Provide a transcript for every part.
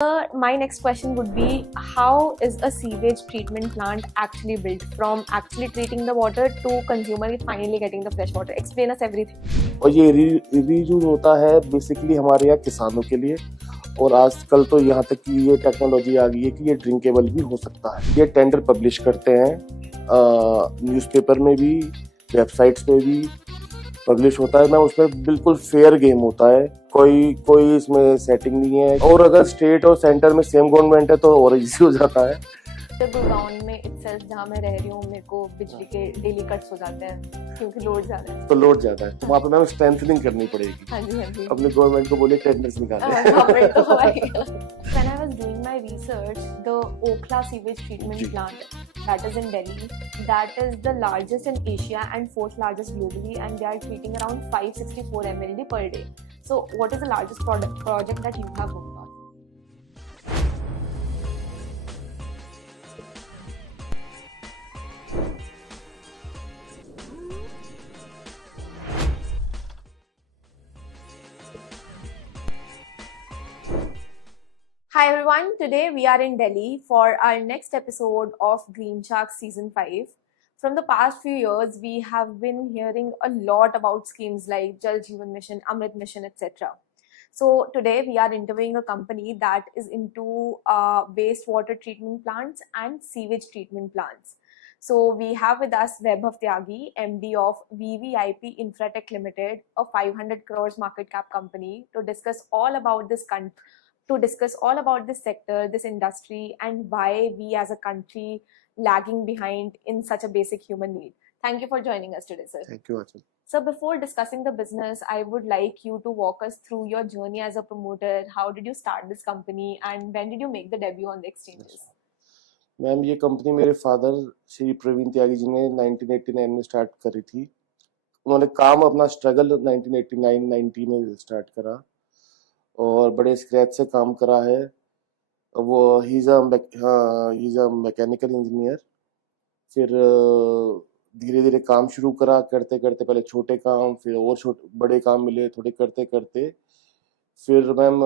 My next question would be, how is a sewage treatment plant actually built, from actually treating the water to consumer finally getting the fresh water? Explain us everything. और ये reuse होता है basically हमारे यहाँ किसानों के लिए, और आजकल तो यहाँ तक कि ये टेक्नोलॉजी आ गई है कि ये ड्रिंकेबल भी हो सकता है। ये टेंडर पब्लिश करते हैं, न्यूज़पेपर में भी, वेबसाइट्स पे भी पब्लिश होता है। मैं उसमें बिल्कुल फेयर गेम होता है, कोई इसमें सेटिंग नहीं है। और अगर स्टेट और सेंटर में सेम गवर्नमेंट है तो और इजी हो जाता है। गुड़गांव में इटसेल्फ जहाँ मैं रह रही हूँ, मेरे को बिजली के डेली कट्स हो जाते हैं क्योंकि लोड ज्यादा है। तो लोड ज्यादा है तो वहाँ पे मैम स्ट्रेंथनिंग करनी पड़ेगी। हाँ जी, हाँ जी। अपने गवर्नमेंट को बोलिए टेंडर्स निकाले। When I was doing my research, the Okhla sewage treatment plant that is in Delhi, that is the largest in Asia and fourth largest globally, and they are treating around 564 mld per day. So what is the largest project that you have worked on? Hi everyone, today we are in Delhi for our next episode of Green Shark Season 5. From the past few years, we have been hearing a lot about schemes like Jal Jeevan Mission, Amrit Mission, etc. So today we are interviewing a company that is into wastewater treatment plants and sewage treatment plants. So we have with us Vaibhav Tyagi, MD of VVIP Infratech Limited, a 500 crores market cap company, to discuss all about this sector, this industry, and why we as a country lagging behind in such a basic human need. Thank you for joining us today, sir. Thank you, Achal. So before discussing the business, I would like you to walk us through your journey as a promoter. How did you start this company and when did you make the debut on the exchanges? Ma'am ये company मेरे father Shri Praveen Tyagi ji ने 1989 में start करी थी। उन्होंने काम अपना struggle 1989-90 में स्टार्ट करा और बड़े स्क्रैच से काम करा है। वो he is a mechanical engineer. फिर धीरे धीरे काम शुरू करा, करते करते पहले छोटे काम, फिर और बड़े काम मिले, थोड़े करते करते फिर मैम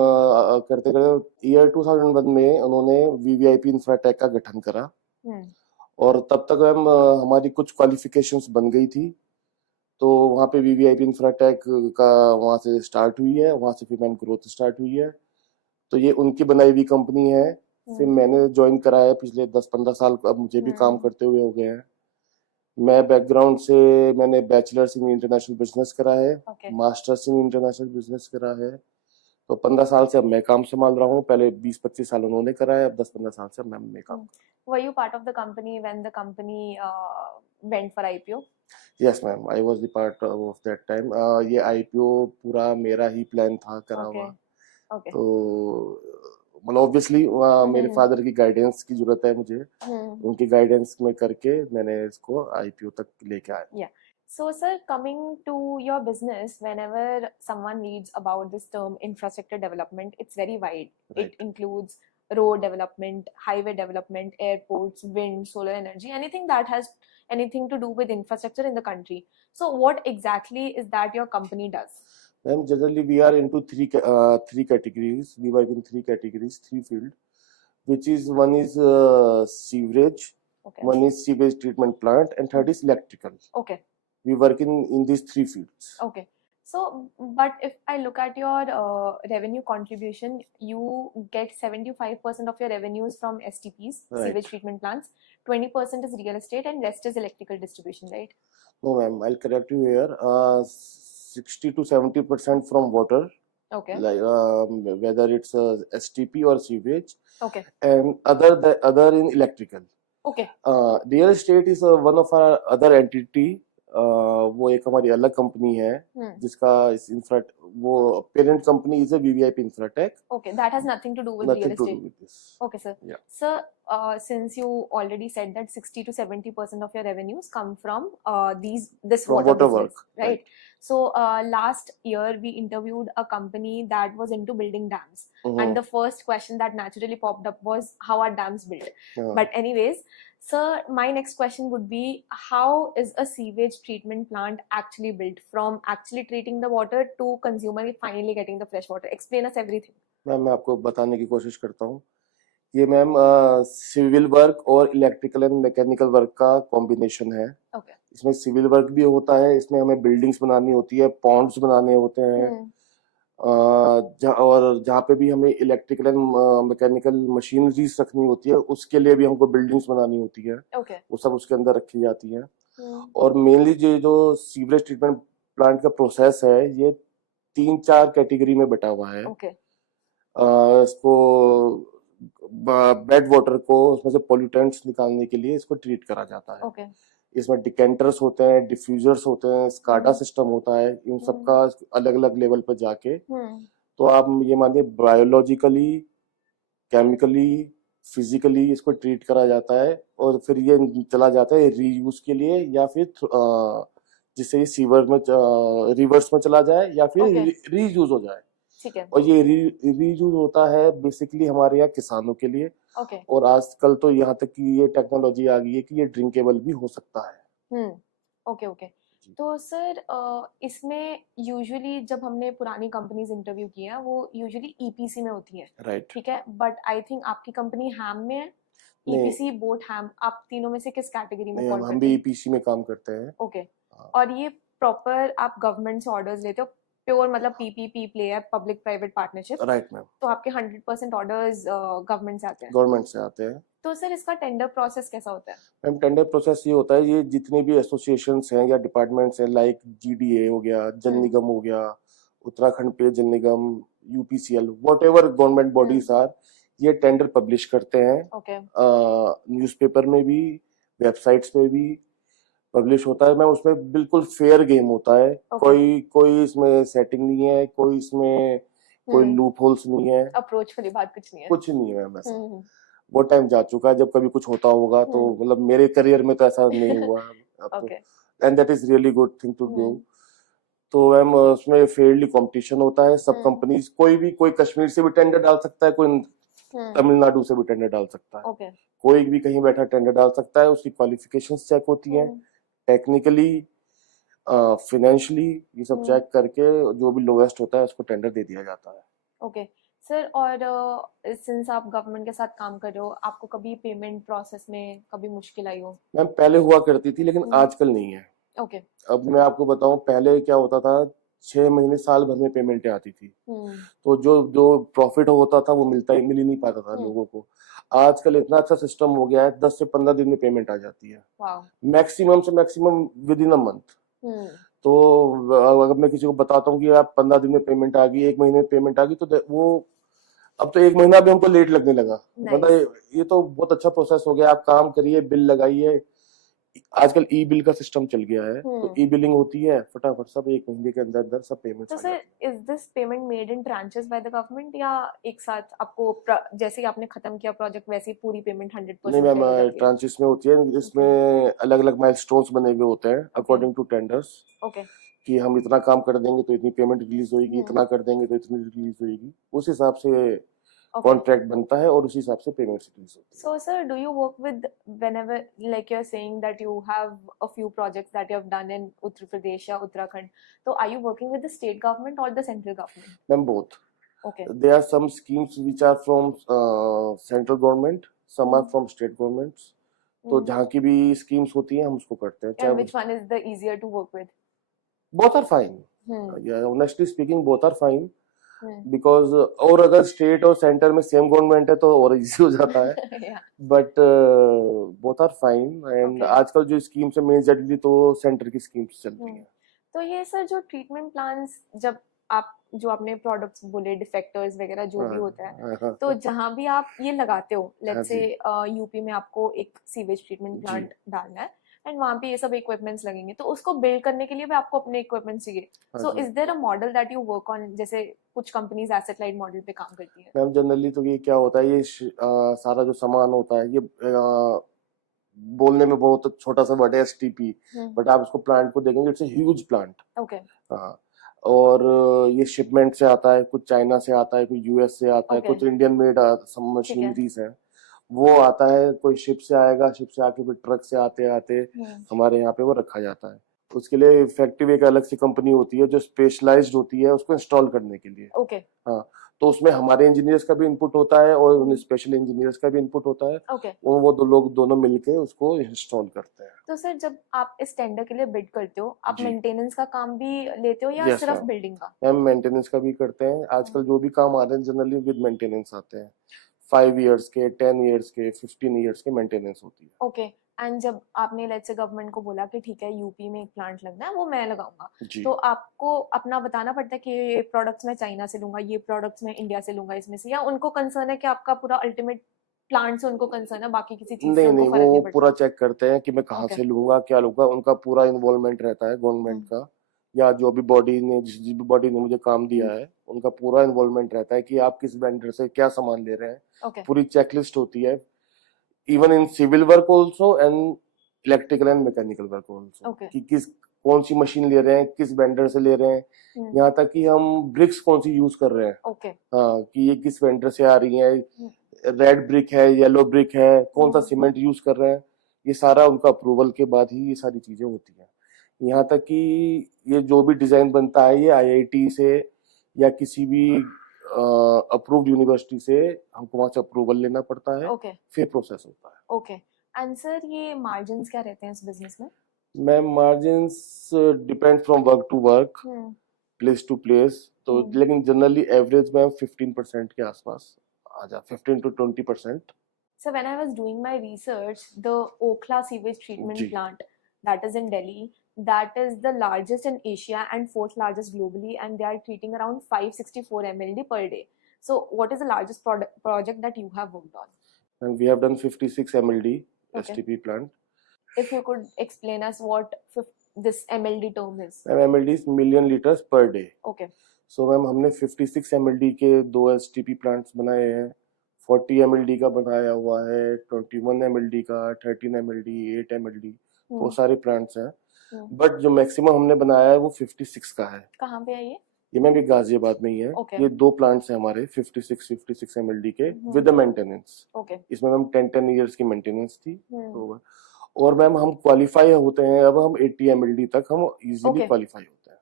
करते करते ईयर 2001 में उन्होंने वीवीआईपी इंफ्राटेक का गठन करा। और तब तक मैम हमारी कुछ क्वालिफिकेशंस बन गई थी, तो वहाँ पे वीवीआईपी इंफ्राटेक का वहाँ से स्टार्ट हुई है, वहाँ से फिर मैम ग्रोथ स्टार्ट हुई है। तो ये उनकी बनाई हुई कंपनी है। फिर मैंने ज्वाइन करा है पिछले 10-15 साल, अब मुझे भी काम करते हुए हो गए हैं। मैं बैकग्राउंड से मैंने बैचलर्स इन इंटरनेशनल बिजनेस करा है, मास्टर्स इन इंटरनेशनल बिजनेस करा है। तो 15 साल से अब मैं काम संभाल रहा हूँ। पहले 20-25 साल उन्होंने करा है, अब 10-15 साल से मैं काम। Were you part of the company when the company went for IPO? Yes ma'am, I was the part of that time. ये IPO पूरा मेरा ही प्लान था करा हुआ। तो मतलब ऑब्वियसली मेरे फादर की गाइडेंस की जरूरत है मुझे, उनकी गाइडेंस में करके मैंने इसको IPO तक लेके आया। So, sir, coming to your business, whenever someone reads about this term infrastructure development, it's very wide. Right. It includes road development, highway development, airports, wind, solar energy, anything that has anything to do with infrastructure in the country. So, what exactly is that your company does? Ma'am, generally we are into three categories. We work in three categories, three fields, which is one is sewerage, one is sewage treatment plant, and third is electrical. Okay. We work in these three fields. Okay. So, but if I look at your revenue contribution, you get 75% of your revenues from STPs, right, sewage treatment plants, 20% is real estate, and rest is electrical distribution, right? No, ma'am, I'll correct you here. 60 to 70% from water. Okay. Like whether it's STP or sewage. Okay. And other in electrical. Okay. Real estate is one of our other entity. वो एक हमारी अलग company है जिसका इस वो parent company is VVIP Infratech. Okay, that has nothing to do with real estate. Okay, sir. Yeah. Sir, since you already said that 60 to 70% of your revenues come from this water business, work, right? So last year we interviewed a company that was into building dams, and the first question that naturally popped up was, how are dams built? But anyways, sir, my next question would be, how is a sewage treatment plant actually built, from actually treating the water to consumer finally getting the fresh water? Explain us everything. Ma'am मैं आपको बताने की कोशिश करता हूँ। ये ma'am civil work और electrical and mechanical work का कॉम्बिनेशन है। ओके। इसमें सिविल वर्क भी होता है, इसमें हमें बिल्डिंग्स बनानी होती है, पॉन्ड्स बनाने होते हैं। हम्म। और जहाँ पे भी हमें इलेक्ट्रिकल एंड मैकेनिकल मशीनरीज रखनी होती है, उसके लिए भी हमको बिल्डिंग्स बनानी होती है। ओके। वो सब उसके अंदर रखी जाती है। हम्म। और मेनली जो सीवरेज ट्रीटमेंट प्लांट का प्रोसेस है, ये 3-4 कैटेगरी में बटा हुआ है। ओके। इसको बेड वाटर को उसमें से पोल्यूटेंट्स निकालने के लिए इसको ट्रीट करा जाता है। ओके। इसमें डिकेंटर्स होते हैं, डिफ्यूजर्स होते हैं, स्काडा हम्म। सिस्टम होता है। इन हम्म। सबका अलग अलग लेवल पर जाके, हम्म। तो आप ये मानिए बायोलॉजिकली, केमिकली, फिजिकली इसको ट्रीट करा जाता है, और फिर ये चला जाता है रीयूज के लिए, या फिर जिससे ये सीवर में रिवर्स में चला जाए, या फिर ओके। रीयूज हो जाए। ठीक है। और ये रीयूज होता है बेसिकली हमारे यहाँ किसानों के लिए। ओके। और आजकल तो यहाँ तक कि ये टेक्नोलॉजी आ गई है कि ये ड्रिंकेबल भी हो सकता है। ओके। ओके। जी। तो सर इसमें यूजुअली जब हमने पुरानी कंपनीज इंटरव्यू की है वो यूजुअली ईपीसी में होती है, राइट। ठीक है, बट आई थिंक आपकी कंपनी हैम में है। नहीं ईपीसी, बोट, हैम, आप तीनों में से किस कैटेगरी में नहीं, फॉल हम करते भी हैं? ईपीसी में काम करते हैं। ओके। हाँ। और ये प्रॉपर आप गवर्नमेंट से ऑर्डर्स लेते हो, प्योर मतलब पीपीपी प्ले है, public private partnership, right ma'am, तो आपके 100% ऑर्डर्स गवर्नमेंट से आते हैं। गवर्नमेंट से आते हैं। तो सर इसका टेंडर प्रोसेस कैसा होता है? मैम टेंडर प्रोसेस ये होता है, ये जितने भी एसोसिएशंस हैं या डिपार्टमेंट्स हैं, लाइक जीडीए हो गया, जल निगम हो गया, Uttarakhand Peya Jal Nigam, UPCL, whatever government bodies are, ये टेंडर पब्लिश करते हैं। ओके। न्यूज़पेपर में भी, वेबसाइट्स पे भी पब्लिश होता है। मैं उसमें बिल्कुल फेयर गेम होता है। ओके। कोई कोई इसमें सेटिंग नहीं है, कोई इसमें कोई लूप होल्स नहीं है, अप्रोच वाली बात कुछ नहीं है। कुछ नहीं है मैम ऐसा। हम्म। वो टाइम जा चुका है जब कभी कुछ होता होगा, तो मतलब मेरे करियर में तो ऐसा नहीं हुआ है अब तो। Okay. And that is really good thing to do. Hmm. तो मैम उसमें फेयरली कंपटीशन होता है। सब हम्म। कंपनीज, कोई कश्मीर से भी टेंडर डाल सकता है, कोई तमिलनाडु से भी टेंडर डाल सकता है। ओके। कोई भी कहीं बैठा टेंडर डाल सकता है। उसकी क्वालिफिकेशंस चेक होती हैं, टेक्निकली, फाइनेंशियली, ये सब चेक करके जो भी लोएस्ट होता है उसको टेंडर दे दिया जाता है। ओके सर, और सिंस आप गवर्नमेंट के साथ काम कर रहे हो, आपको कभी पेमेंट प्रोसेस में कभी मुश्किल आई हो? मैम पहले हुआ करती थी, लेकिन आजकल नहीं है। ओके। अब मैं आपको बताऊं, पहले क्या होता था, 6 महीने साल भर में पेमेंटें आती थी। तो जो जो प्रॉफिट होता था वो मिल ही नहीं पाता था लोगों को। आजकल इतना अच्छा सिस्टम हो गया है, 10 से 15 दिन में पेमेंट आ जाती है, मैक्सिमम से maximum with in a month. तो अगर मैं किसी को बताता हूँ कि आप 15 दिन में पेमेंट आ गई, 1 महीने में पेमेंट आ गई, तो वो अब तो 1 महीना भी हमको लेट लगने लगा। मतलब ये तो बहुत अच्छा प्रोसेस हो गया। आप काम करिए, बिल लगाइए। आजकल ई बिल का सिस्टम चल गया है, तो ई बिलिंग होती है, फटाफट सब 1 महीने के अंदर अंदर सब पेमेंट। तो sir is this payment made in tranches by the government, या एक साथ आपको जैसे ही आपने खत्म किया प्रोजेक्ट वैसे ही पूरी पेमेंट 100% नहीं मैम, ट्रांचेस में होती है। इसमें अलग अलग माइलस्टोन्स बने हुए होते हैं अकॉर्डिंग टू टेंडर्स। ओके। कि हम इतना काम कर देंगे तो इतनी पेमेंट रिलीज होगी, इतना कर देंगे तो इतनी रिलीज होगी। उस हिसाब से कॉन्ट्रैक्ट बनता है और उस हिसाब से पेमेंट रिलीज होती है। So sir, do you work with, whenever, like you're saying that you have a few projects that you have done in Uttar Pradesh or Uttarakhand, so are you working with the state government or the central government? Ma'am, both. Okay. There are some schemes which are from central government, some are from state governments. तो जहाँ की भी schemes होती हैं हम उसको करते हैं। And which one is the easier to work with? Both are fine. Yeah, honestly speaking, both are fine. Because और अगर स्टेट और सेंटर में सेम गवर्नमेंट है तो और इजी हो जाता है। But both are fine. And आजकल जो स्कीम्स है मेजरली तो सेंटर की स्कीम्स चलती हैं। तो ये सर जो ट्रीटमेंट प्लान्स, जब आप जो अपने प्रोडक्ट्स बोले, डिफेक्टर्स वगैरह जो भी होता है, तो जहाँ भी आप ये लगाते हो, लेट्स से यूपी में आपको एक सीवेज ट्रीटमेंट प्लांट डालना है एंड वहाँ पे ये सब इक्विपमेंट्स लगेंगे, तो उसको बिल्ड करने के लिए भी आपको अपने इक्विपमेंट चाहिए। So is there a model that you work on? जैसे कुछ कंपनीज एसेट लाइट मॉडल पे काम करती है। मैम जनरली तो ये क्या होता है, ये सारा जो सामान होता है, ये बोलने में बहुत छोटा सा वर्ड है एसटीपी, बट आप उसको प्लांट को देखेंगे, it's a huge plant. Okay. हाँ, और ये शिपमेंट से आता है, कुछ चाइना से आता है, कोई यूएस से आता है, कुछ इंडियन मेड मशीनरीज है, वो आता है। कोई शिप से आएगा, शिप से आके फिर ट्रक से आते आते हमारे यहाँ पे वो रखा जाता है। उसके लिए इफेक्टिव एक अलग सी कंपनी होती है जो स्पेशलाइज्ड होती है उसको इंस्टॉल करने के लिए। ओके। हाँ, तो उसमें हमारे इंजीनियर्स का भी इनपुट होता है और उन स्पेशल इंजीनियर्स का भी इनपुट होता है, ओके और वो दो लोग दोनों मिलके उसको इंस्टॉल करते हैं। तो सर जब आप इस टेंडर के लिए बिड करते हो आप जी मेंटेनेंस का काम भी लेते हो या यस सिर्फ मैम, बिल्डिंग का? मैम मेंटेनेंस का भी करते हैं। आजकल जो भी काम आ रहे हैं जनरली विद मेंटेनेंस आते हैं। 5 years के, 10 years के, 15 years के मेंटेनेंस होती है। ओके एंड जब आपने लेट्स से गवर्नमेंट को बोला कि ठीक है यूपी में एक प्लांट लगना है वो मैं लगाऊंगा, जी तो आपको अपना बताना पड़ता है कि ये प्रोडक्ट्स मैं चाइना से लूंगा, ये प्रोडक्ट्स मैं इंडिया से लूंगा इसमें से, या उनको कंसर्न है कि आपका पूरा अल्टीमेट प्लांट से उनको कंसर्न है, बाकी किसी चीज से नहीं उनको नहीं, फर्क वो नहीं पूरा पड़ता? चेक करते हैं कि मैं कहाँ ओके से लूंगा, क्या लूंगा। उनका पूरा इन्वॉल्वमेंट रहता है गवर्नमेंट का, या जो भी बॉडी ने, जिस भी बॉडी ने मुझे काम दिया है उनका पूरा इन्वॉल्वमेंट रहता है कि आप किस वेंडर से क्या सामान ले रहे हैं। ओके पूरी चेकलिस्ट होती है, even in civil work also and electrical and mechanical work also, okay कि किस कौन सी मशीन ले रहे हैं, किस वेंडर से ले रहे हैं, यहाँ तक कि हम ब्रिक्स कौन सी यूज कर रहे हैं। ओके हाँ, कि ये किस वेंडर से आ रही है, रेड ब्रिक है, येलो ब्रिक है, कौन सा सीमेंट यूज कर रहे हैं, ये सारा उनका अप्रूवल के बाद ही ये सारी चीजें होती हैं। यहाँ तक कि ये जो भी डिजाइन बनता है ये आईआईटी से या किसी भी अप्रूव्ड यूनिवर्सिटी से हमको वहां से अप्रूवल लेना पड़ता है, ओके फिर प्रोसेस होता है। ओके एंड सर ये मार्जिन्स क्या रहते हैं इस बिजनेस में? Ma'am margins depend from work to work, hmm place to place, तो लेकिन जनरली एवरेज मैम 15% के आसपास आ जा, 15 to 20%। So when I was doing my research, the Okhla sewage treatment जी plant that is in Delhi, that is the largest in Asia and fourth largest globally, and they are treating around 564 mld per day. So what is the largest project that you have worked on? and we have done 56 mld Okay. STP plant. If you could explain us what this mld term is. Ma'am mld is million liters per day. Okay. So ma'am हमने 56 mld के 2 STP plants बनाए हैं, 40 mld का बनाया हुआ है, 21 mld का, 13 mld, 8 mld, वो सारे प्लांट्स हैं। बट जो मैक्सिमम हमने बनाया है वो 56 का है। कहाँ पे है ये? ये मैम एक गाजियाबाद में ही है। Okay. ये 2 प्लांट्स हैं हमारे 56 mld के विद द मेंटेनेंस। Okay. इसमें मैम 10 years की मेंटेनेंस थी। तो और मैम हम क्वालिफाई होते हैं, अब हम 80 mld तक हम इजीली क्वालिफाई होते हैं।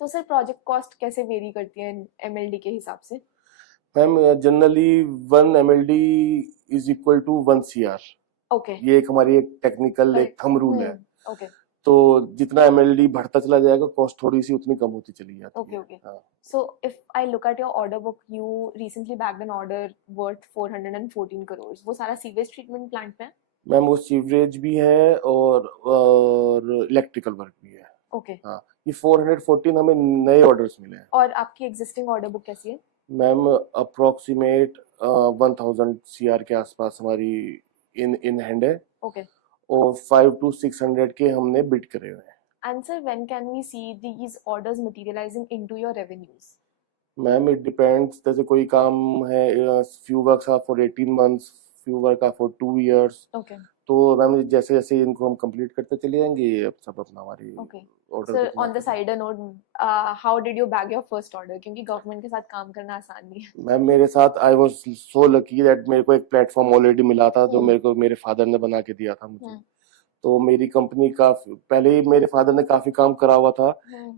तो सर प्रोजेक्ट कॉस्ट कैसे वेरी करती है एमएलडी के हिसाब से? Ma'am generally 1 mld is equal to 1 CR। Okay ये एक हमारी एक टेक्निकल एक थंब रूल है। ओके तो जितना mld बढ़ता चला जाएगा कॉस्ट थोड़ी सी उतनी कम होती चली जाती ओके है। ओके हाँ। So if I look at your order book, you recently bagged an order worth 414 crores. वो सारा सीवेज ट्रीटमेंट प्लांट पे है? मैम वो सीवरेज भी है और इलेक्ट्रिकल वर्क भी है। ओके हाँ, ये 414 हमें नए ऑर्डर्स मिले हैं। और आपकी एग्जिस्टिंग ऑर्डर बुक कैसी है? मैम अप्रोक्सीमेट 1000 CR के आसपास हमारी इन हैंड है। ओके और 500 to 600 के हमने बिड करे हुए हैं। And sir, when can we see these orders materializing into your revenues? Ma'am it depends, जैसे कोई काम है few works are for 18 months, few work are for 2 years। Okay. तो मैम जैसे जैसे इनको हम कंप्लीट करते चले जाएंगे, ये अब सब अपना हमारी Okay. Order. Sir, on the sider note, how did you bag your first order? क्योंकि गवर्नमेंट के साथ काम करना आसान नहीं है। मैम मेरे साथ I was so lucky that मेरे को एक प्लेटफॉर्म ऑलरेडी मिला था जो मेरे को मेरे फादर ने बना के दिया था मुझे। तो मेरी कंपनी का पहले ही मेरे फादर ने काफी काम करा हुआ था।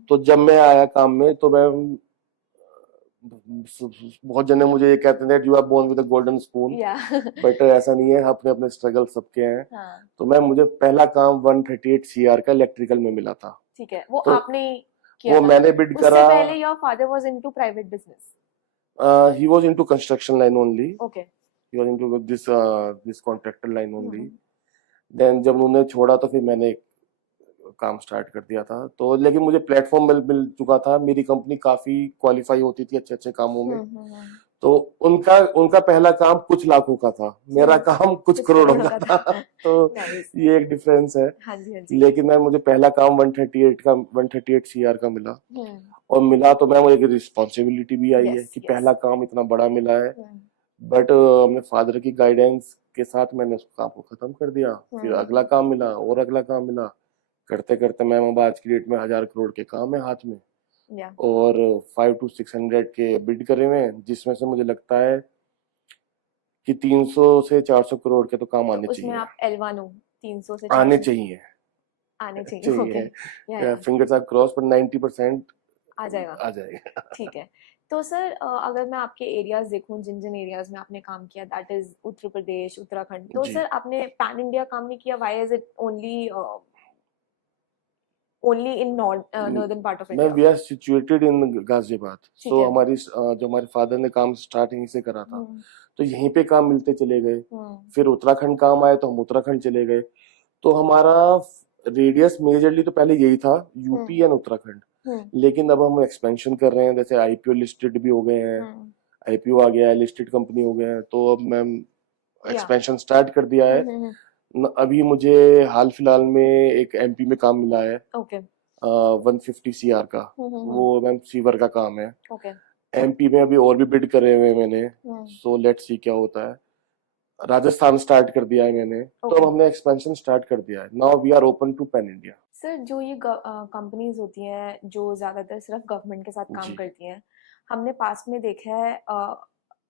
तो जब मैं आया काम में तो मैं बहुत जने मुझे ये कहते हैं you are born with a golden spoon, but ऐसा नहीं है, अपने अपने स्ट्रगल सबके हैं। तो मैं मुझे पहला काम 138 CR का इलेक्ट्रिकल में मिला था। ठीक है, वो तो आपने किया वो था? मैंने बिड करा। उससे पहले your father was into private business? He was into construction line only. Okay he was into this contractor line only. Then जब उन्होंने छोड़ा तो फिर मैंने काम स्टार्ट कर दिया था। तो लेकिन मुझे प्लेटफॉर्म मिल चुका था, मेरी कंपनी काफी क्वालिफाई होती थी अच्छे अच्छे कामों में। तो उनका पहला काम कुछ लाखों का था, मेरा काम कुछ करोड़ों का था। तो ये एक डिफरेंस है। हाँ जी, हाँ जी। लेकिन मैं मुझे पहला काम 138 CR का मिला। और मिला तो मैं मुझे रिस्पॉन्सिबिलिटी भी आई है कि पहला काम इतना बड़ा मिला है। बट अपने फादर की गाइडेंस के साथ मैंने उस काम को खत्म कर दिया। फिर अगला काम मिला और अगला काम मिला, करते करते मैम अब आज की डेट में 1000 करोड़ के काम है हाथ में। और 500 to 600 के बिड करे हुए हैं, जिसमें से मुझे लगता है कि 300 से 400 करोड़ के तो काम आने चाहिए। उसमें आप L1 हो, 300 से आने चाहिए। ओके फिंगर्स आर क्रॉस, पर 90% आ जाएगा। आ जाएगा। ठीक है। तो सर अगर मैं आपके एरियाज देखूं, जिन जिन एरियाज में आपने काम किया, दैट इज उत्तर प्रदेश, उत्तराखंड, तो जी सर आपने पैन इंडिया काम नहीं किया? Why is it only in northern part of मैं India? We are situated in Ghaziabad, ठीक सो है। हमारी जो हमारे फादर ने काम स्टार्ट यहीं से करा था, हम्म। तो यहीं पे काम मिलते चले गए। हम्म। फिर उत्तराखंड काम आए तो हम उत्तराखंड चले गए। तो हमारा रेडियस मेजरली तो पहले यही था, यूपी एंड उत्तराखंड। हम्म। लेकिन अब हम एक्सपेंशन कर रहे हैं, जैसे आईपीओ लिस्टेड भी हो गए हैं, हम्म। आईपीओ आ गया है, लिस्टेड कंपनी हो गए हैं, तो अब मैम या। एक्सपेंशन स्टार्ट कर दिया है। अभी मुझे हाल फिलहाल में एक एमपी में काम मिला है, ओके। 150 CR का। वो मैम सीवर का काम है। ओके। एमपी में अभी और भी बिड करे हुए हैं मैंने, सो लेट्स सी क्या होता है। राजस्थान स्टार्ट कर दिया है मैंने, तो अब हमने एक्सपेंशन स्टार्ट कर दिया है। Now we are open to pan India. Sir जो ये कंपनीज होती हैं जो ज्यादातर सिर्फ गवर्नमेंट के साथ काम जी करती हैं, हमने पास में देखा है,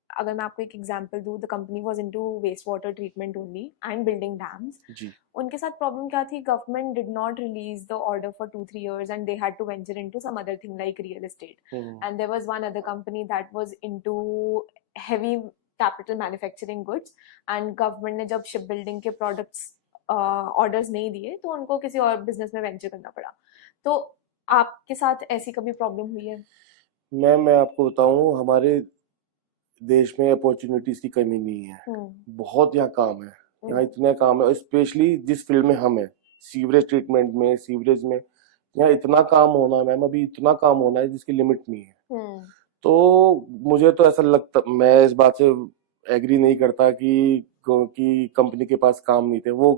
अगर मैं आपको एक एग्जांपल दूं, the company was into waste water treatment only and building dams. जी उनके साथ प्रॉब्लम क्या थी? Government did not release the order for 2-3 years and they had to venture into some other thing like real estate. And there was one other company that was into heavy capital manufacturing goods, and government ने जब ship building के products orders नहीं दिए तो उनको किसी और business में वेंचर करना पड़ा। तो आपके साथ ऐसी कभी प्रॉब्लम हुई है? मैम, मैं आपको बताऊं, हमारे देश में अपॉर्चुनिटीज की कमी नहीं है। बहुत यहाँ काम है, यहाँ इतने काम है, स्पेशली जिस फील्ड में हम है, सीवरेज ट्रीटमेंट में, सीवरेज में, यहाँ इतना काम होना है मैम, अभी इतना काम होना है जिसकी लिमिट नहीं है। तो मुझे तो ऐसा लगता, मैं इस बात से एग्री नहीं करता कि कंपनी के पास काम नहीं थे। वो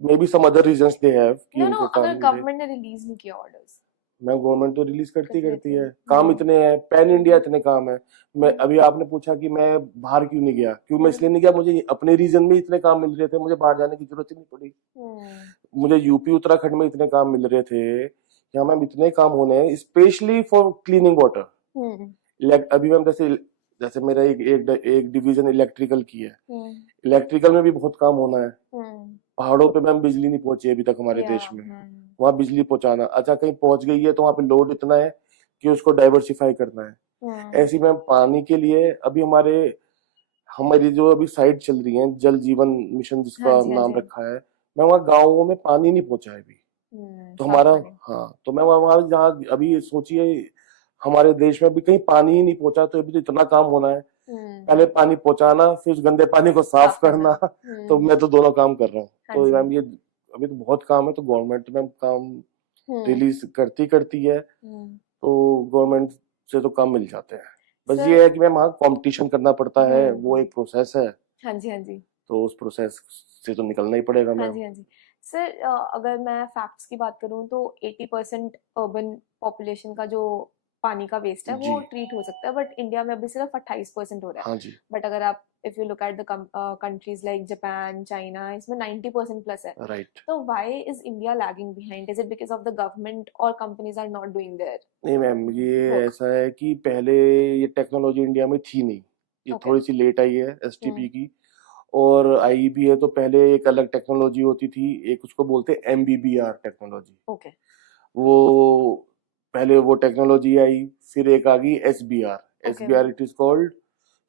maybe some other reasons they have कि उनको काम अगर नहीं थे। गवर्नमेंट ने रिलीज नहीं किया ऑर्डर्स? मैम, गवर्नमेंट तो रिलीज करती करती है, है। काम इतने हैं, पैन इंडिया इतने काम है। मैं अभी आपने पूछा कि मैं बाहर क्यों नहीं गया, क्यों मैं इसलिए नहीं गया, मुझे अपने रीजन में इतने काम मिल रहे थे, मुझे बाहर जाने की जरूरत ही नहीं पड़ी। मुझे यूपी उत्तराखंड में इतने काम मिल रहे थे, यहाँ मैम इतने काम होने हैं, स्पेशली फॉर क्लीनिंग वाटर। अभी मैम जैसे जैसे मेरा एक डिवीजन इलेक्ट्रिकल की है, इलेक्ट्रिकल में भी बहुत काम होना है। पहाड़ों पे मैम बिजली नहीं पहुंची अभी तक हमारे देश में, वहां बिजली पहुंचाना, अच्छा कहीं पहुंच गई है तो वहां पे लोड इतना है कि उसको डाइवर्सिफाई करना है। ऐसी मैम पानी के लिए अभी हमारी जो अभी साइट चल रही है, जल जीवन मिशन जिसका नाम रखा है, मैं वहाँ गाँवों में पानी नहीं पहुंचा है अभी। तो हमारा, हाँ, तो मैं वहां जहाँ अभी सोचिए, हमारे देश में अभी कहीं पानी ही नहीं पहुंचा, तो अभी तो इतना काम होना है, पहले पानी पहुंचाना, फिर उस गंदे पानी को साफ करना। तो मैं तो दोनों काम कर रहा हूँ। तो मैम ये अभी तो बहुत काम है, तो गवर्नमेंट मैम काम रिलीज करती है, तो गवर्नमेंट से तो काम मिल जाते हैं। बस ये है कि मैम वहाँ कॉम्पिटिशन करना पड़ता है, वो एक प्रोसेस है। हाँ जी, हाँ जी। तो उस प्रोसेस से तो निकलना ही पड़ेगा मैम। हाँ जी, हाँ जी। सर अगर मैं फैक्ट्स की बात करूं तो 80% अर्बन पॉपुलेशन का जो पानी का वेस्ट है वो ट्रीट हो सकता है, बट इंडिया में अभी सिर्फ 28% हो रहा है। हाँ जी। बट अगर आप if you look at the countries like Japan, China, इसमें 90% प्लस है। राइट। तो why is India lagging behind? Is it because of the government और companies are not doing there? नहीं मैम, ये ऐसा है कि पहले ये टेक्नोलॉजी इंडिया में थी नहीं, ये थोड़ी सी लेट आई है एसटीपी की, और आई भी है। तो पहले एक अलग टेक्नोलॉजी होती थी, एक उसको बोलते एमबीबीआर टेक्नोलॉजी। ओके। वो पहले वो टेक्नोलॉजी आई, फिर एक आ गई SBR, it is called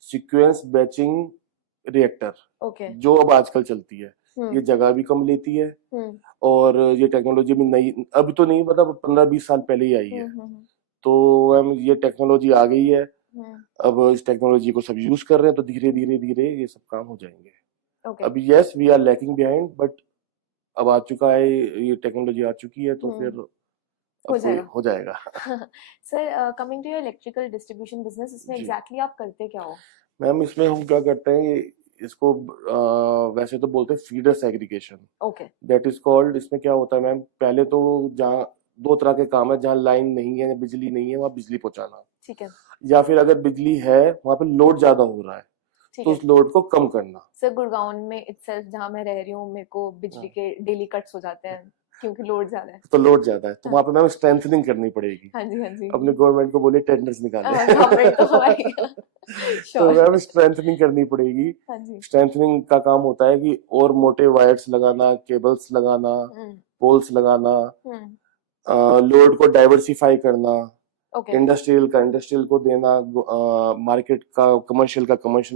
sequence batching reactor, जो अब आजकल चलती है। ये जगह भी कम लेती है, और ये टेक्नोलॉजी भी नई, अभी तो नहीं, मतलब 15-20 साल पहले ही आई है। तो हम ये टेक्नोलॉजी आ गई है, अब इस टेक्नोलॉजी को सब यूज कर रहे हैं, तो धीरे धीरे धीरे ये सब काम हो जाएंगे। अभी yes, we are lacking behind, but अब आ चुका है, ये टेक्नोलॉजी आ चुकी है, तो फिर हो जाएगा। Sir coming to your electrical distribution business, इसमें एग्जैक्टली आप करते क्या हो? मैम, इसमें हम क्या करते हैं, इसको वैसे तो बोलते हैं feeder segregation. Okay. That is called, इसमें क्या होता है मैम, पहले तो जहाँ दो तरह के काम है, जहाँ लाइन नहीं है, बिजली नहीं है, वहाँ बिजली पहुंचाना। ठीक है। या फिर अगर बिजली है, वहाँ पे लोड ज्यादा हो रहा है, तो उस लोड को कम करना। सर गुड़गांव में इटसेल्फ जहाँ मैं रह रही हूँ, मेरे को बिजली के डेली कट्स हो जाते हैं क्योंकि लोड ज्यादा है। तो लोड ज्यादा है, तो वहाँ पे मैम स्ट्रेंथनिंग करनी पड़ेगी। हाँ जी, हाँ जी। अपने गवर्नमेंट को बोलिए टेंडर्स निकाले। तो मैम स्ट्रेंथनिंग करनी पड़ेगी। स्ट्रेंथनिंग का काम होता है कि और मोटे वायर्स लगाना, केबल्स लगाना, पोल्स लगाना, लोड को डाइवर्सिफाई करना, ओके, इंडस्ट्रियल को देना, मार्केट का कमर्शियल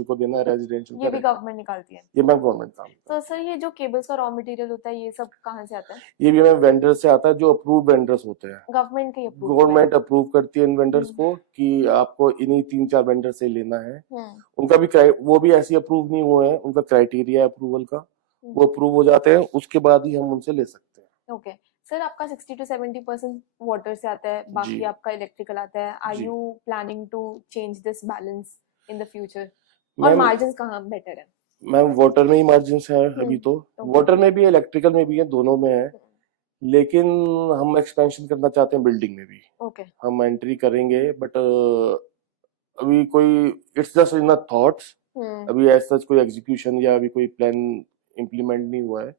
को देना, रेजिडेंशियल ये का भी गवर्नमेंट निकालती है। ये मैं गवर्नमेंट काम करता तो सर ये जो केबल्स का रॉ मटेरियल होता है ये सब कहाँ से आता है? हूँ। ये भी हमें वेंडर से आता है, जो अप्रूव वेंडर्स होते हैं। गवर्नमेंट के अप्रूव गवर्नमेंट अप्रूव करती है इन वेंडर्स हम्म को कि आपको इन्हीं 3-4 वेंडर से लेना है। हम्म उनका भी वो भी ऐसे अप्रूव नहीं हुए हैं, उनका क्राइटेरिया है अप्रूवल का, वो अप्रूव हो जाते हैं, उसके बाद ही हम उनसे ले सकते हैं। ओके सर, आपका 60 to 70% वाटर से आता है, जी बाकी आपका इलेक्ट्रिकल आता है। आर जी you planning to change this balance in the future? और मैम मार्जिन्स कहाँ बेटर है? मैम वाटर में ही मार्जिन है अभी तो। ओके वाटर में भी है, इलेक्ट्रिकल में भी है, दोनों में है। लेकिन हम एक्सपेंशन करना चाहते हैं बिल्डिंग में भी। ओके हम एंट्री करेंगे, बट अभी कोई इट्स जस्ट इन थॉट्स। अभी ऐसा कोई एग्जीक्यूशन या अभी कोई प्लान इम्प्लीमेंट नहीं हुआ है।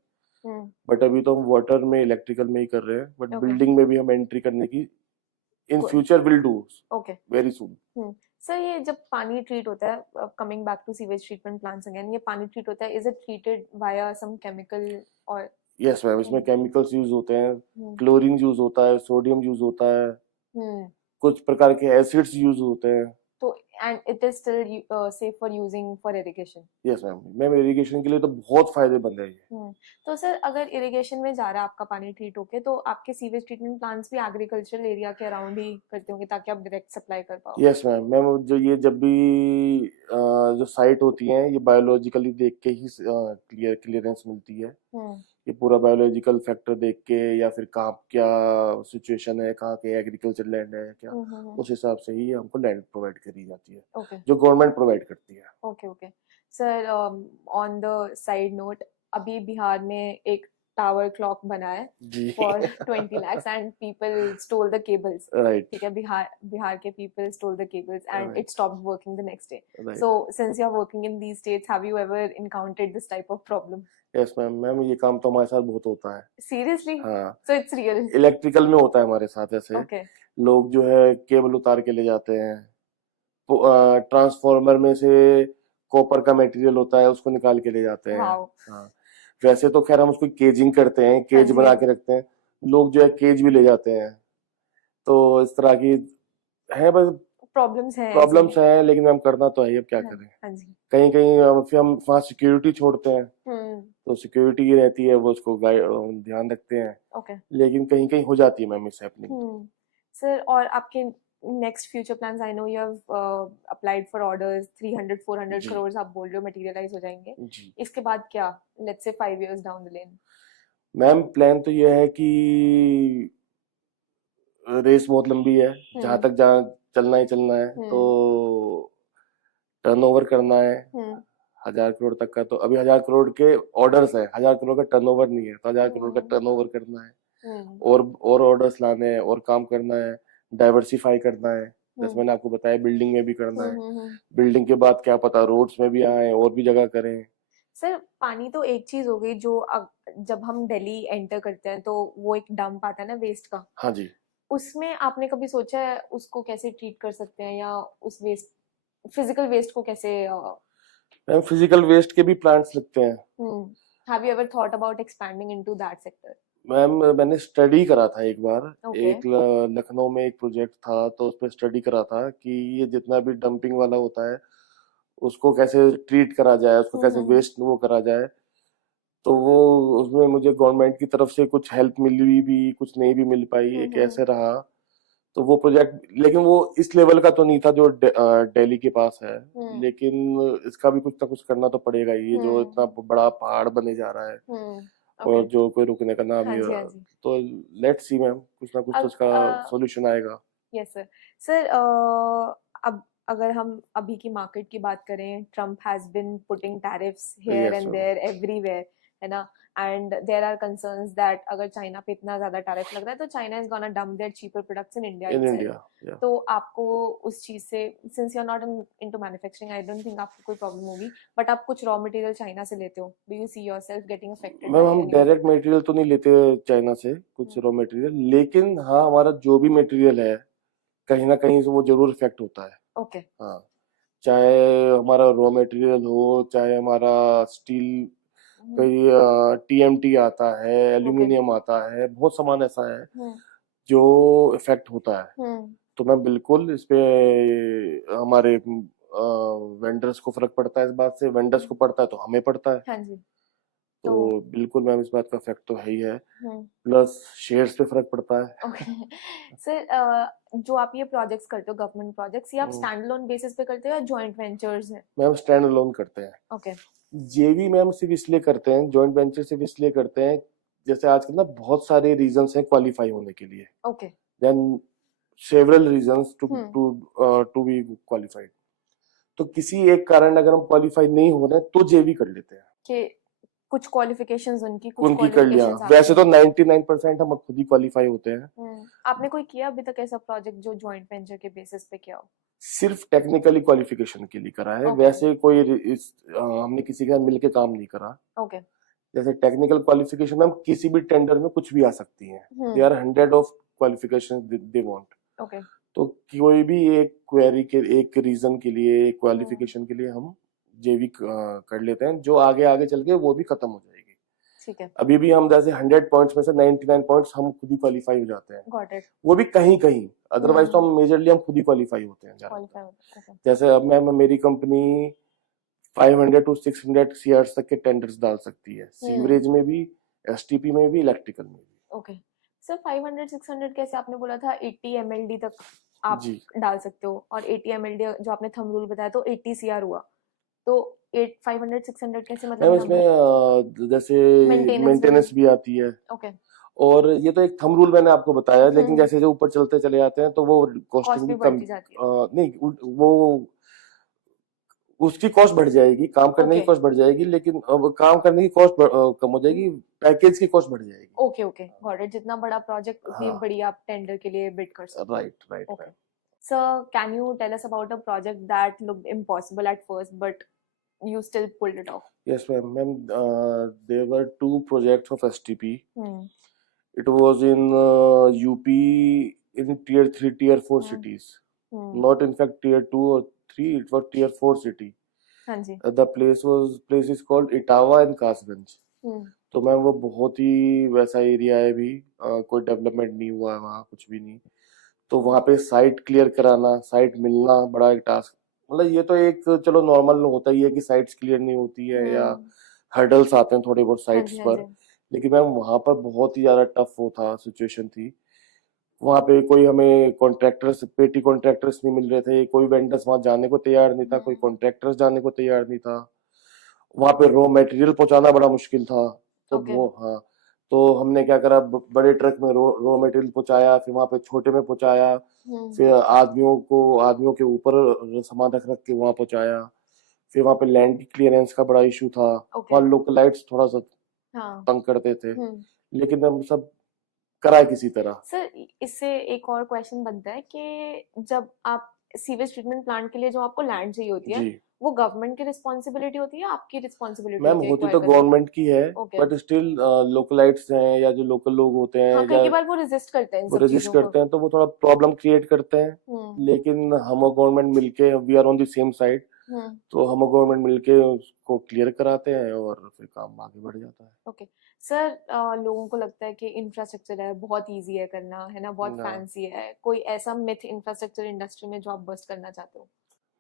बट अभी तो हम वाटर में, इलेक्ट्रिकल में ही कर रहे हैं, बट ओके बिल्डिंग में भी हम एंट्री करने की in Good. Future will do okay very soon. Sir, ये जब पानी ट्रीट होता है, coming back to sewage treatment plants again, ये पानी ट्रीट होता है, is it treated via some chemical और? यस मैम, इसमें केमिकल्स यूज होते हैं, हम्म क्लोरीन यूज होता है, सोडियम यूज होता है, हम्म कुछ प्रकार के एसिड्स यूज होते हैं। तो and it is still safe for using for irrigation? Yes ma'am irrigation के लिए तो बहुत फायदेमंद है ये। तो सर अगर इरिगेशन में जा रहा है आपका पानी ट्रीट होके, तो आपके सीवेज ट्रीटमेंट प्लांट्स भी एग्रीकल्चरल एरिया के अराउंड ही करते होंगे ताकि आप डायरेक्ट सप्लाई कर पाओ? यस मैम जब भी जो साइट होती है, ये बायोलॉजिकली देख के ही क्लियरेंस मिलती है। ये पूरा बायोलॉजिकल फैक्टर देख के, या फिर कहाँ क्या सिचुएशन है, कहाँ के एग्रीकल्चर लैंड है क्या, उस हिसाब से ही हमको लैंड प्रोवाइड करी जाती है, ओके जो गवर्नमेंट प्रोवाइड करती है। Okay okay sir, on the side note, अभी बिहार में एक टावर क्लॉक बना है जी for 20 lakhs and people stole the cables. Right ठीक है, बिहार के people stole the cables and Right. It stopped working the next day. Right So since you are working in these states, have you ever encountered this type of problem? Yes ma'am ये काम तो हमारे साथ बहुत होता है। Seriously? हाँ, So it's real? Electrical में होता है हमारे साथ ऐसे। Okay. लोग जो है केबल उतार के ले जाते हैं, ट्रांसफार्मर में से कॉपर का मटेरियल होता है, उसको निकाल के ले जाते हैं। Wow. हाँ, वैसे तो खैर हम उसको केजिंग करते हैं, केज जी। बना के रखते हैं। लोग जो है केज भी ले जाते हैं, तो इस तरह की है बस प्रॉब्लम्स हैं प्रॉब्लम्स हैं, लेकिन हम करना तो है, अब क्या करें। हाँ जी। कहीं कहीं फिर हम वहाँ सिक्योरिटी छोड़ते हैं, तो सिक्योरिटी की रहती है, वो उसको ध्यान रखते हैं। ओके लेकिन कहीं कहीं हो जाती है मैम मिस हैपनिंग। सर, और आपके next future plans, I know you have applied for orders 300-400 जी करोड़, आप बोल रहे हो मटेरियलाइज हो जाएंगे। जी इसके बाद क्या, let's say 5 years down the lane? Ma'am plan तो ये है कि रेस बहुत लंबी है, जहां तक जहाँ चलना ही चलना है, तो टर्नओवर करना है 1000 करोड़ तक का। तो अभी 1000 करोड़ के ऑर्डर्स है, 1000 करोड़ का टर्नओवर नहीं है, तो 1000 करोड़ का टर्नओवर करना है, और ऑर्डर्स लाने हैं, और काम करना है, डाइवर्सिफाई करना है। जैसे मैंने आपको बताया, बिल्डिंग में भी करना है, बिल्डिंग के बाद क्या पता रोड्स में भी आए और भी जगह करें। सर, पानी तो एक चीज हो गई, जो जब हम दिल्ली एंटर करते हैं तो वो एक डंप आता है ना वेस्ट का, हाँ जी। उसमें आपने कभी सोचा है उसको कैसे ट्रीट कर सकते हैं, या उस वेस्ट, फिजिकल वेस्ट को कैसे? मैम फिजिकल वेस्ट के भी प्लांट्स लगते हैं। Have you ever thought about expanding into that sector? Ma'am मैंने स्टडी करा था एक बार, Okay. एक लखनऊ में एक प्रोजेक्ट था, तो उस पर स्टडी करा था कि ये जितना भी डंपिंग वाला होता है उसको कैसे ट्रीट करा जाए, उसको कैसे वेस्ट वो करा जाए। तो वो उसमें मुझे गवर्नमेंट की तरफ से कुछ हेल्प मिली भी, कुछ नहीं भी मिल पाई, एक ऐसे रहा। तो वो प्रोजेक्ट, लेकिन वो इस लेवल का तो नहीं था जो दिल्ली के पास है, लेकिन इसका भी कुछ ना कुछ करना तो पड़ेगा ही। ये जो इतना बड़ा पहाड़ बने जा रहा है, और जो कोई रुकने का नाम नहीं हो रहा, तो लेट्स सी मैम, कुछ ना कुछ तो इसका सॉल्यूशन आएगा। Yes sir. सर, अब अगर हम अभी की मार्केट की बात करें, Trump has been putting tariffs here and there everywhere, है ना, and there are concerns that अगर चाइना पे इतना ज्यादा टैरिफ लग रहा है तो China is gonna dump their cheaper products in India. तो आपको उस चीज से, since you are not into manufacturing, I don't think आपको कोई प्रॉब्लम होगी, बट आप कुछ रॉ मटेरियल चाइना से लेते हो, do you see yourself getting affected? Ma'am हम डायरेक्ट मटेरियल तो नहीं लेते चाइना से, कुछ रॉ मटेरियल, लेकिन हाँ हमारा जो भी मटेरियल है कहीं ना कहीं से वो जरूर इफेक्ट होता है। ओके। हाँ, चाहे हमारा रॉ मटेरियल हो, चाहे हमारा स्टील TMT आता है, एल्यूमिनियम आता है, बहुत सामान ऐसा है जो इफेक्ट होता है। तो मैम बिल्कुल इस पे हमारे वेंडर्स को फर्क पड़ता है, इस बात से वेंडर्स को पड़ता है तो हमें पड़ता है। हाँ जी। तो तो बिल्कुल मैम इस बात का इफेक्ट तो है ही है, हम्म। प्लस शेयर्स पे फर्क पड़ता है। ओके सर, जो आप ये प्रोजेक्ट्स करते हो गवर्नमेंट प्रोजेक्ट्स, ये आप स्टैंड अलोन बेसिस पे करते हो या जॉइंट वेंचर्स हैं? मैम स्टैंड अलोन करते हैं। ओके। जेवी मैम सिर्फ इसलिए करते हैं, जॉइंट वेंचर सिर्फ इसलिए करते हैं, जैसे आजकल ना बहुत सारे रीजंस हैं क्वालिफाई होने के लिए, okay. Then several reasons to hmm. To to be qualified. तो किसी एक कारण अगर हम क्वालिफाई नहीं हो रहे हैं तो जेवी कर लेते हैं, कि कुछ क्वालिफिकेशंस कुछ उनकी कर लिया। क्वालिफिकेशंस वैसे आपकी। तो 99% हम खुद ही क्वालिफाई होते हैं। आपने कोई किया अभी तक ऐसा प्रोजेक्ट जो जॉइंट वेंचर के बेसिस पे किया हो? सिर्फ टेक्निकली क्वालिफिकेशन के लिए करा है, ओके। वैसे कोई हमने किसी के साथ मिलके काम नहीं करा। ओके। जैसे टेक्निकल क्वालिफिकेशन में किसी भी टेंडर में कुछ भी आ सकती है, they are 100 of qualification they want. Okay. तो कोई भी एक क्वेरी के एक रीजन के लिए, एक क्वालिफिकेशन के लिए हम जेवी कर लेते हैं, जो आगे आगे चल के वो भी खत्म हो जाएगी। ठीक है। अभी भी हम जैसे 100 पॉइंट्स में से 99 पॉइंट्स हम खुद ही क्वालिफाई हो जाते हैं, गॉट इट। वो भी कहीं कहीं, अदरवाइज तो हम मेजरली हम खुद ही क्वालिफाई होते हैं ज्यादातर। क्वालिफाई होता है। जैसे अब मैम मेरी कंपनी 500 टू 600 सीआर तक के टेंडर्स डाल सकती है, सीवरेज में भी, एसटीपी में भी, इलेक्ट्रिकल में भी। ओके सर, 500 600 कैसे? आपने बोला था 80 एमएलडी तक आप जी डाल सकते हो, और 80 एमएलडी जो आपने थंब रूल बताया तो 80 सीआर हुआ, तो 500 600 कैसे? मतलब मैम नंबर इसमें जैसे मेंटेनेंस मेंटेनेंस भी आती है, ओके। और ये तो एक थंब रूल मैंने आपको बताया, लेकिन हम्म। जैसे जो ऊपर चलते चले जाते हैं तो वो कॉस्ट कॉस्टिंग भी भी कम, बढ़ती जाती है। नहीं वो उसकी कॉस्ट बढ़ जाएगी, काम करने की ओके कॉस्ट बढ़ जाएगी, लेकिन अब काम करने की कॉस्ट कम हो जाएगी, पैकेज की कॉस्ट बढ़ जाएगी। Okay okay got it. जितना बड़ा प्रोजेक्ट उतनी हाँ बड़ी आप टेंडर के लिए बिड कर सकते राइट राइट हो। Okay ma'am. Sir, can you tell us about a project that looked impossible at first but you still pulled it off? Yes ma'am, there were two projects of STP. Hmm. It was in UP, in tier 3 tier 4 cities, not in fact tier 2 or 3, it was tier 4 city. हाँ जी। The place is called Itawa and Kasganj. तो ma'am वो बहुत ही वैसा area है, भी कोई development नहीं हुआ है वहाँ, कुछ भी नहीं। तो वहाँ पे साइट क्लियर कराना, साइट मिलना बड़ा एक टास्क, मतलब ये तो एक चलो नॉर्मल होता ही है कि साइट्स क्लियर नहीं होती है या हर्डल्स आते हैं थोड़े बहुत साइट्स पर, लेकिन मैम वहाँ पर बहुत ही ज्यादा टफ वो था, सिचुएशन थी। वहाँ पे कोई हमें कॉन्ट्रैक्टर्स, पेटी कॉन्ट्रैक्टर्स नहीं मिल रहे थे, कोई वेंडर्स वहाँ जाने को तैयार नहीं था, कोई कॉन्ट्रैक्टर्स जाने को तैयार नहीं था। वहाँ पे रॉ मटेरियल पहुंचाना बड़ा मुश्किल था। तो वो हाँ, तो हमने क्या करा, बड़े ट्रक में रॉ मटेरियल पहुंचाया, फिर वहाँ पे छोटे में पहुंचाया, फिर आदमियों के ऊपर सामान रख रख के वहाँ पहुंचाया, फिर वहाँ पे लैंड की क्लियरेंस का बड़ा इशू था। वहाँ लोकलाइट्स थोड़ा सा तंग करते थे, लेकिन हम सब कराए किसी तरह। सर, इससे एक और क्वेश्चन बनता है कि जब आप सीवेज ट्रीटमेंट प्लांट के लिए जो आपको लैंड चाहिए होती है, वो गवर्नमेंट की रिस्पॉन्सिबिलिटी होती है, आपकी रिस्पॉन्सिबिलिटी मैम होती है? होती तो गवर्नमेंट की है, बट स्टिल लोकलाइट्स हैं या जो लोकल लोग होते हैं, हाँ, कई बार वो रेजिस्ट करते हैं, वो रेजिस्ट करते हैं, तो वो थोड़ा प्रॉब्लम क्रिएट करते हैं। लेकिन हम और गवर्नमेंट मिलके, we are on the same side, तो हम और गवर्नमेंट मिलके उसको क्लियर कराते हैं और फिर काम आगे बढ़ जाता है। ओके सर, लोगों को लगता है कि इंफ्रास्ट्रक्चर है बहुत इजी है करना, है ना, बहुत फैंसी है, कोई ऐसा मिथ इंफ्रास्ट्रक्चर इंडस्ट्री में जो आप बस्ट करना चाहते हो?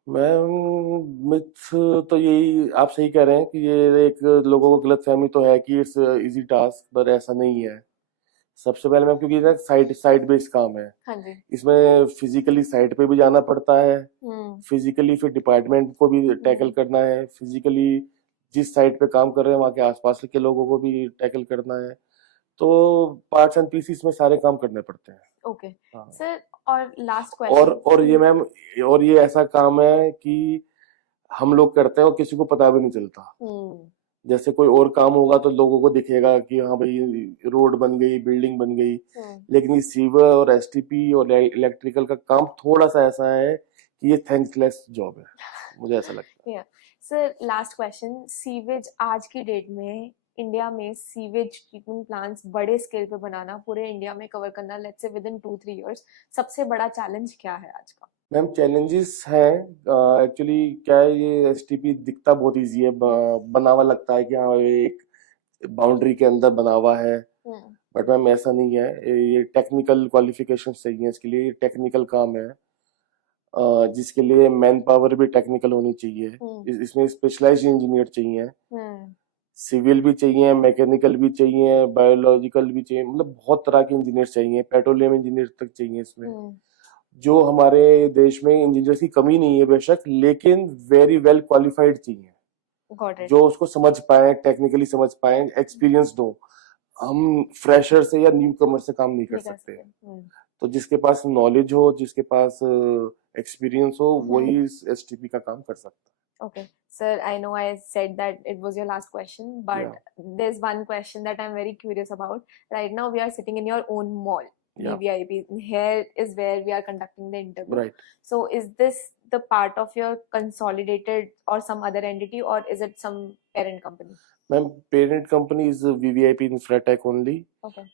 मैम मिथ तो यही, आप सही कह रहे हैं कि ये एक लोगों को गलतफहमी तो है कि इट्स इजी टास्क, पर ऐसा नहीं है। सबसे पहले मैम, क्योंकि ना साइट बेस्ड काम है, हाँ जी। इसमें फिजिकली साइट पे भी जाना पड़ता है, फिजिकली फिर डिपार्टमेंट को भी टैकल करना है, फिजिकली जिस साइट पे काम कर रहे हैं वहाँ के आसपास के लोगों को भी टैकल करना है, तो पार्ट्स एंड पीसीस में सारे काम करने पड़ते हैं। ओके सर, और लास्ट क्वेश्चन। और ये मैम, और ये ऐसा काम है कि हम लोग करते हैं और किसी को पता भी नहीं चलता। जैसे कोई और काम होगा तो लोगों को दिखेगा कि हाँ भाई रोड बन गई, बिल्डिंग बन गई, लेकिन ये सीवर और एसटीपी और इलेक्ट्रिकल का काम थोड़ा सा ऐसा है कि ये थैंकलेस जॉब है, मुझे ऐसा लगता है। सर, लास्ट क्वेश्चन, सीवेज आज की डेट में इंडिया में सीवेज ट्रीटमेंट प्लांट्स बड़े स्केल पे बनाना, पूरे इंडिया में कवर करना, let's say with in 2-3 years, सबसे बड़ा चैलेंज क्या है आज का? मैम चैलेंजेस हैं, एक्चुअली क्या है, ये एसटीपी दिखता बहुत इजी है, बनावा लगता है कि हाँ एक बाउंड्री के अंदर बना हुआ है, बट मैम ऐसा नहीं है, ये टेक्निकल क्वालिफिकेशन चाहिए इसके लिए, ये टेक्निकल काम है जिसके लिए मैन पावर भी टेक्निकल होनी चाहिए। इसमें स्पेशलाइज्ड इंजीनियर चाहिए, सिविल भी चाहिए, मैकेनिकल भी चाहिए, बायोलॉजिकल भी चाहिए, मतलब बहुत तरह के इंजीनियर चाहिए, पेट्रोलियम इंजीनियर तक चाहिए इसमें। जो हमारे देश में इंजीनियर्स की कमी नहीं है बेशक, लेकिन वेरी वेल क्वालिफाइड चाहिए, जो उसको समझ पाए, टेक्निकली समझ पाए, एक्सपीरियंस दो। हम फ्रेशर से या न्यू कमर से काम नहीं कर सकते। तो जिसके पास नॉलेज हो, जिसके पास एक्सपीरियंस हो, वही एसटीपी का काम कर सकता है। Okay, sir, I know I said that it was your last question, but there's one question that I'm very curious about. Right now, we are sitting in your own mall, VVIP. Here is where we are conducting the interview. Right. So, is this the part of your consolidated or some other entity, or is it some parent company? Ma'am, parent company is VVIP Infratech only.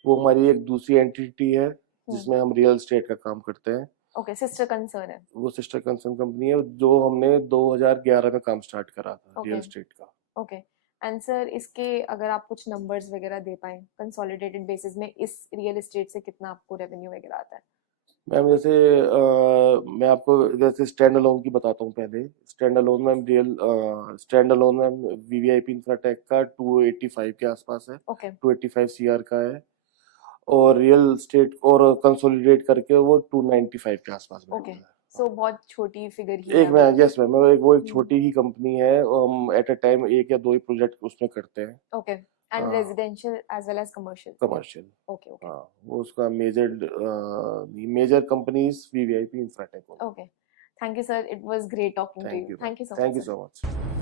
वो हमारी एक दूसरी entity है जिसमें हम real estate का काम करते हैं। ओके, सिस्टर कंसर्न है वो, सिस्टर कंसर्न कंपनी है जो हमने 2011 में काम स्टार्ट करा था रियल एस्टेट का। ओके, एंड सर इसके अगर आप कुछ नंबर्स वगैरह दे पाए कंसोलिडेटेड बेसिस में, इस रियल एस्टेट से कितना आपको रेवेन्यू वगैरह आता है? मैम जैसे मैं आपको जैसे स्टैंड अलोन की बताता हूँ पहले। Stand alone ma'am stand alone ma'am VVIP Infratech का 285 के आसपास है। 285 सीआर का है, और रियल स्टेट और कंसोलिडेट करके वो 295 के आसपास में है। सो बहुत छोटी फिगर ही एक मैं यस मैम, वो एक छोटी ही कंपनी है, हम एट अ टाइम एक या दो ही प्रोजेक्ट उसमें करते हैं। Okay, and residential as well as commercial. Okay okay, हाँ, वो उसका major companies VVIP Infratech. Okay, thank you sir, it was great talking to you. Thank you so much.